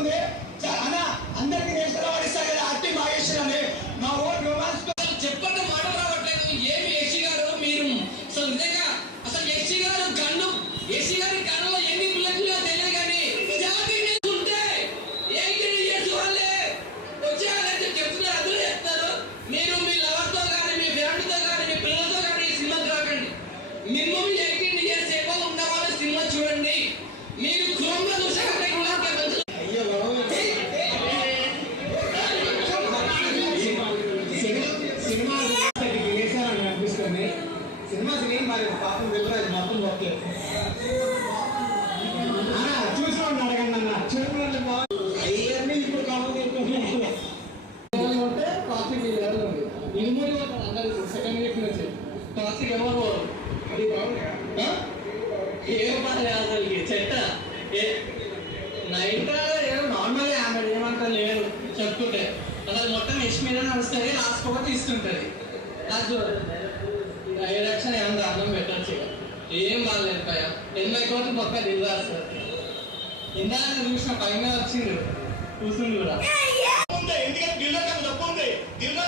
ఉంది అన్న అందరికి నేషనల్ అవార్డు ఇస్తారు కదా ఆర్టీ మాగేశ్వర్ అని మా ఓట్ రొమాన్స్ చెప్పండి మాట రావట్లేదు ఏమి ఏసీ గారు మీరు అసలు నిజంగా అసలు ఏసీ గారు గన్ను ఏసీ గారి గన్నులో ఎన్ని బుల్లెట్లు తెలియదు కానీ జాతి ఉంటే వాళ్ళే వచ్చేయాలంటే చెప్తున్నారు అందరూ చెప్తారు మీరు మీ లవర్తో కానీ మీ ఫ్యామిలీతో కానీ మీ పిల్లలతో కానీ ఈ సినిమాకి రాకండి మినిమం 18 years ఏమో ఉన్న వాళ్ళు సినిమా చూడండి మీరు క్రోమ్లో చూసాకంటే సినిమా సినిమా మరి పాపం వివరాలు మొత్తం ఓకే చూసుకోండి అడగండి అన్న చూడండి అవన్నీ ఇప్పుడు కావాలి ట్రాఫిక్ ఇనుమూరి అందరు సెకండ్ వీక్ నుంచి ట్రాఫిక్ ఎవరు అది బాగుంది ఏం పని అసలు చెట్ట నైట్ ఏదో నార్మల్ ఆమె ఏమంతా లేదు చెప్తుంటే అసలు మొత్తం నెక్స్ట్ మీద నడుస్తుంది లాస్ట్ కూడా తీస్తుంటది అది డైరెక్షన్ ఏమన్నా అర్థం పెట్టచ్చు ఏం బాగాలేదు పైన 80 కోట్లు పక్క దిగుతారు సార్ ఇందాక చూసిన పైన వచ్చిండు కూర్చుండు కూడా ఎందుకంటే దిల్లా తప్పు ఉంది దిల్లా